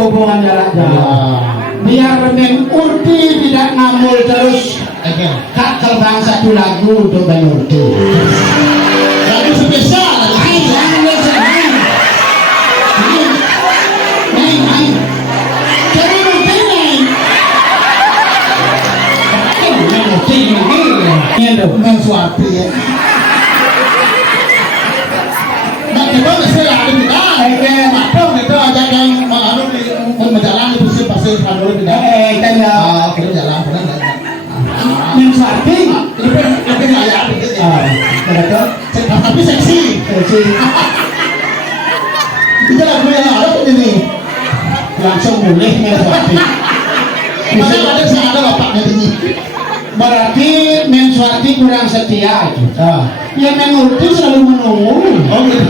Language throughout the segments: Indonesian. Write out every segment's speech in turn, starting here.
hubungan jarak jauh. Biar Neng Urti tidak ngamul terus. Kak terbang satu lagu untuk Neng Urti. Lagu spesial. Neng Suwarti ya. Nah, coba saya ada di mana? Apa itu aja yang menjalani bersih pasir kalau tidak. Kan ya. Kita jalan pernah enggak? Neng Suwarti. Lebih layak gitu ya. Betul. Tapi seksi. Kita lagu yang ada ini. Langsung boleh Neng Suwarti. Bisa ada bapaknya ini. Berarti Neng Suwarti kurang setia itu. Ya Neng Urti selalu menunggu. Oh gitu.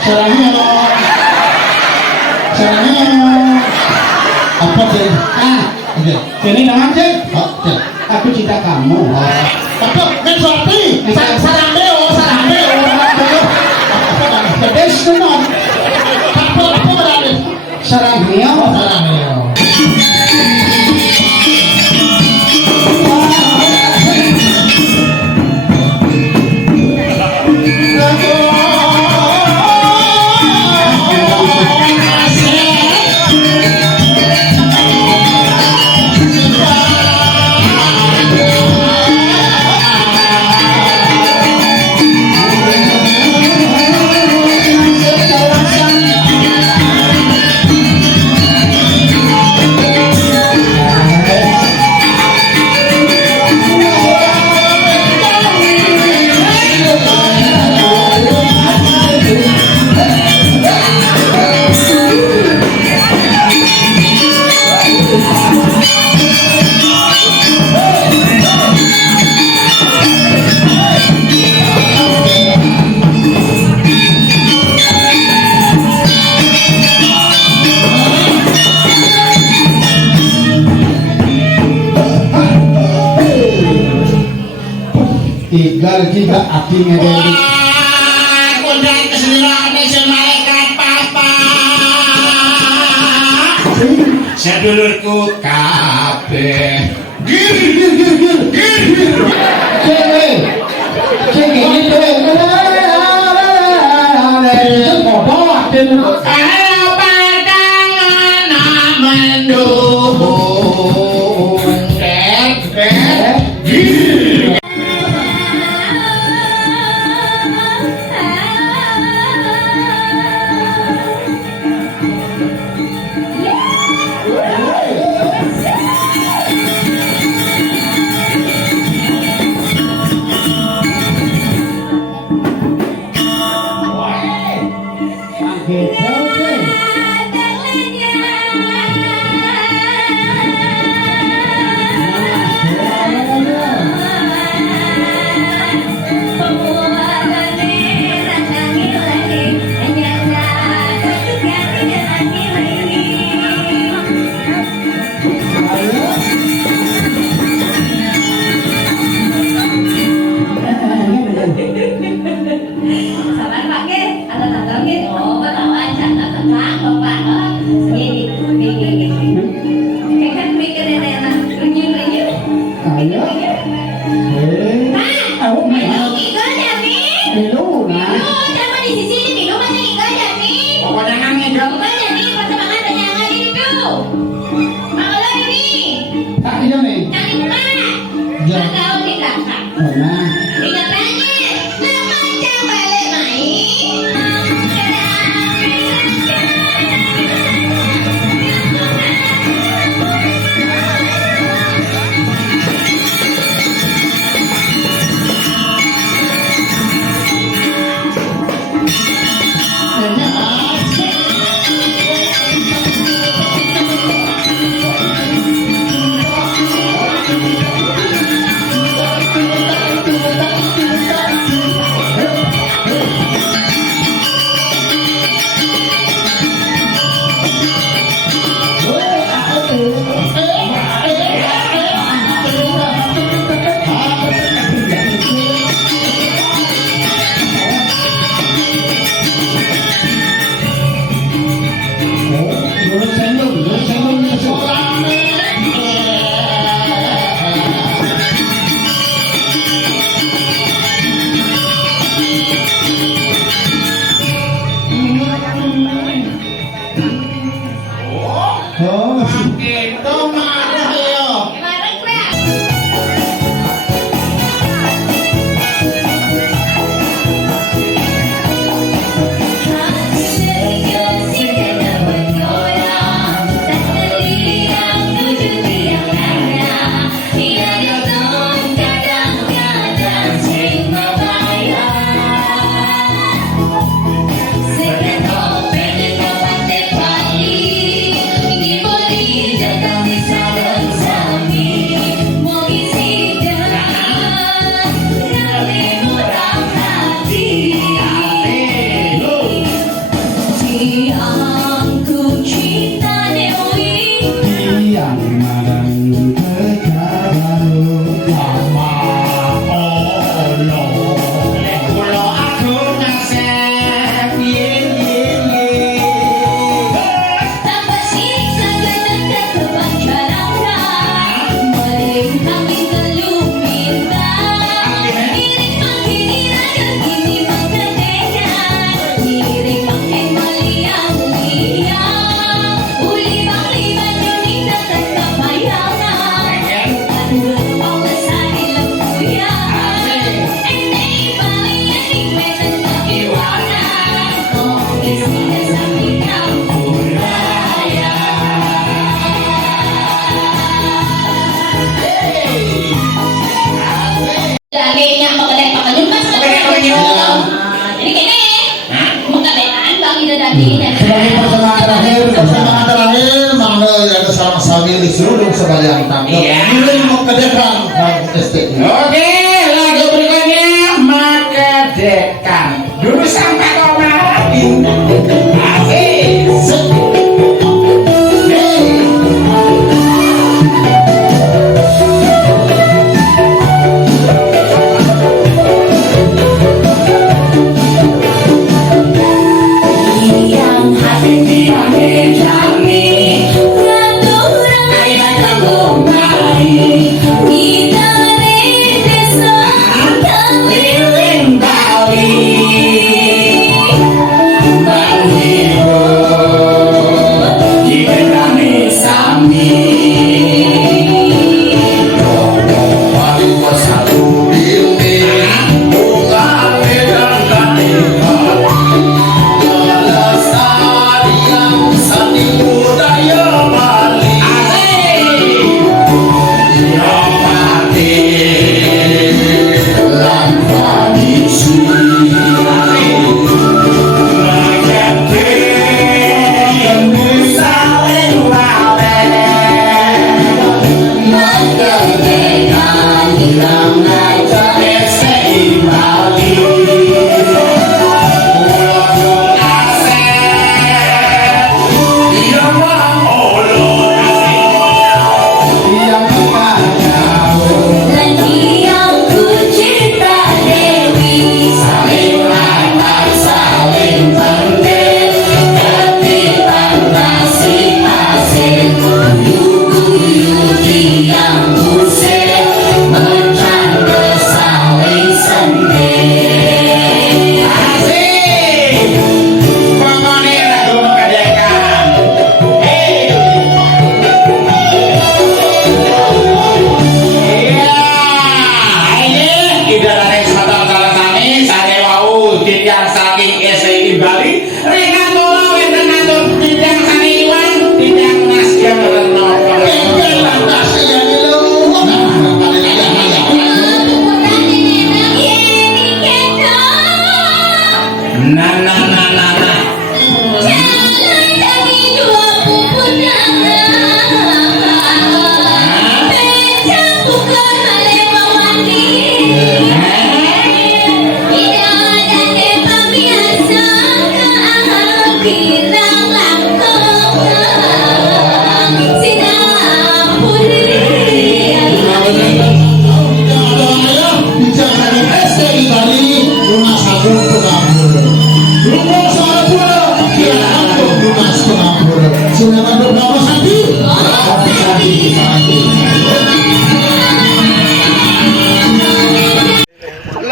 Salahnya Apa sih? Ini namanya cek. Oke. Aku cinta kamu. Apa? Neng Suwarti. Sarang Deo. Pedes tenon. Apa berarti? Sarang Deo. Sarang Deo. Tiga artinya dari Kondang keseliraan si malaikat papa. Sedulurku kabeh. Gir. Cewek ini bodoh artinya. Padangan mendukung. Gir. Sabar Pak, Ge. Ada tanggal Ge. Oh, tahu aja. Oh, itu marah ya. Yang marang kejabaru Mama olo lek kula aku ngasep ye Tanpa siksa ketika kepancarangan Melihat kami gelumita Iring menghina dan kini menggedekan Iring makin meliang-liang Uli pangliman dunia tak kebayangan Aduh Allah sari lembuyan Ini paling yang dimedan kehiwangan Oh isinya sampai kampung raya Lagi yang mengenai pakanyumas Jadi kini Mengenai bang ida tadi sebagai persembahan terakhir Persembahan terakhir mana yang sama-sama di seluruh sebagian tangga Nilai kedekan STI. Oke, lagu berikutnya Maka Dekan. Dulu sampai koma. Asik. Yang hati di kami Peraturan ayat kembali Kita di desa keliling Bali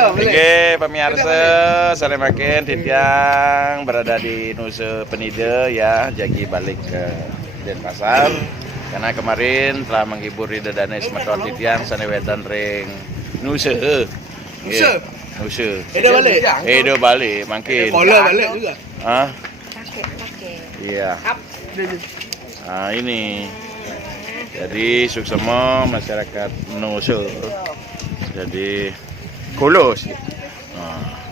Oke, pemirsa, sana makin Titiang berada di Nusa Penida ya, jadi balik ke Denpasar karena kemarin telah menghibur Rida Danes Meton Titiang sana wetan ring Nusa. Nusa. Edo balik makin. Bola balik juga. Ah. Iya. Nah ini. Jadi suksema masyarakat Nusa. Jadi kulus.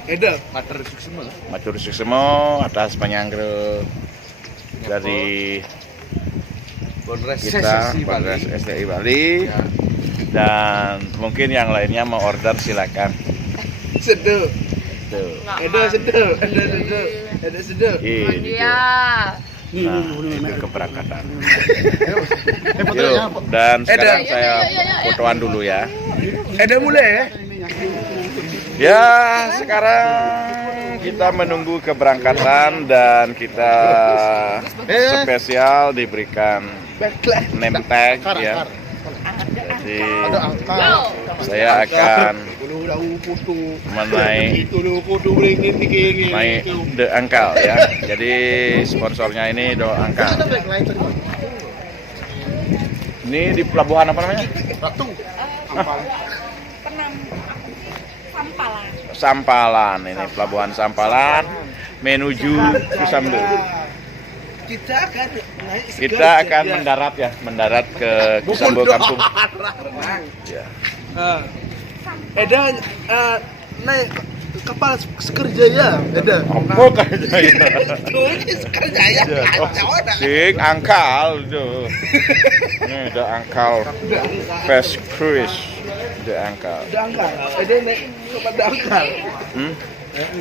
Ada matur suksema. Matur suksema atas penyanggra dari Bonres kita Bonres STI Bali. Dan mungkin yang lainnya mau order silakan. Sedap. Tuh. Ada sedap. Ada sedap. Ini itu keberangkatan. Yuk, dan sekarang saya fotoan dulu ya. Ada mulai ya. Ya, sekarang kita menunggu keberangkatan dan kita spesial diberikan name tag ya. Jadi saya akan menaik The Angkal ya. Jadi sponsornya ini The Angkal. Ini di pelabuhan apa namanya? Ratu. Sampalan ini pelabuhan Sampalan menuju Kusambel. Kita akan mendarat ke Kusambel kampung. Ya. Ada naik kapal Sekerjaya. Ada. Apa kayaknya? Ini Sekerjaya. Sing Angkal tuh. Ini The Angkal Fast Cruise. The Angkal. Dangkal. Ada naik kapal dangkal.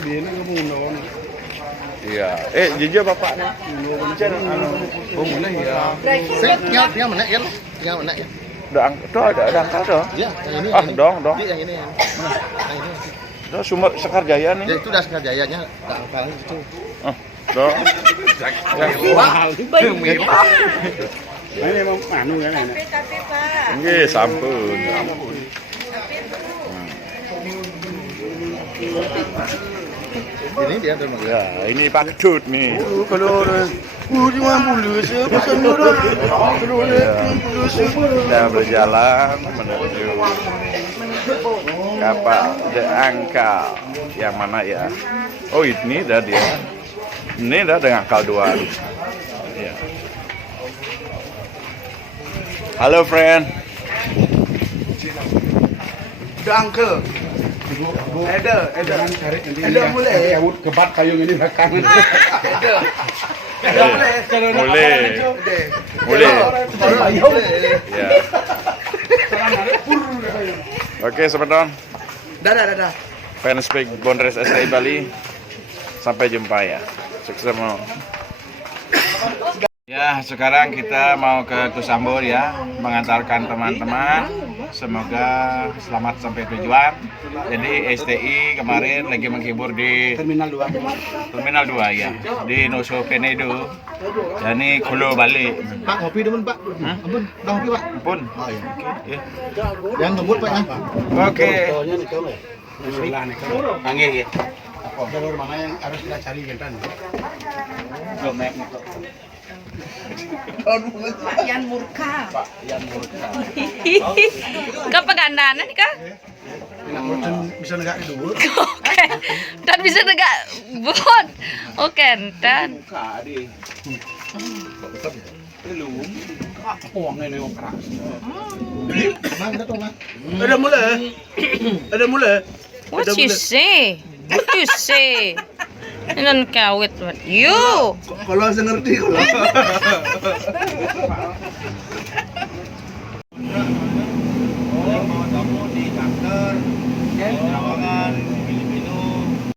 Dia ini kamu undang. Iya. Jujur bapaknya. Oh mana ya? Saya tinggal mana ya? Tinggal mana ya? Ada Angkal tuh. Ya, yang ini. Dong. Yang ini. Nah, ini. Itu sumber Sekarjaya nih. Ya itu udah Sekarjayanya, Angkal itu. Dong. Ini emang anu kan ini. Nggih, sampun. Ini dia tuh Ya, ini Pak Dut nih. Kalau cuma mulus ya, pesan orang. Kalau mulus. Kita berjalan menuju kapal The Angkal. Yang mana ya? Oh, ini dah dia. Ini dah The Angkal 2. Ya. Halo, friend. Dangkal. Ada mulai. Kebat payung ini belakangan. Ada mulai. Boleh. Ya. Oke, sebentar. Dadah. Fans Big Bonres STI Bali. Sampai jumpa ya. Sukses semua. Ya, sekarang kita mau ke Kusambel ya, mengantarkan teman-teman. Semoga selamat sampai tujuan. Jadi STI kemarin lagi menghibur di Terminal 2. Terminal 2 ya, di Nusa Penida. Jadi kulo balik. Pak ngopi dulu Pak. Ampun, dah ngopi Pak. Ampun. Oh iya. Ya. Yang lembut Pak ya. Oke. Angin ya. Jalur mana yang harus kita cari kan? Yan murka. Kepegandanan kah? Bisa negak dulu. Oke. Dan bisa negak bon. Oke, dan Uangnya ini operasi. Mang kita tuh mang. Ada mulai. what you say? What you say? Inan kawit what you? Kalau saya ngerti kalau.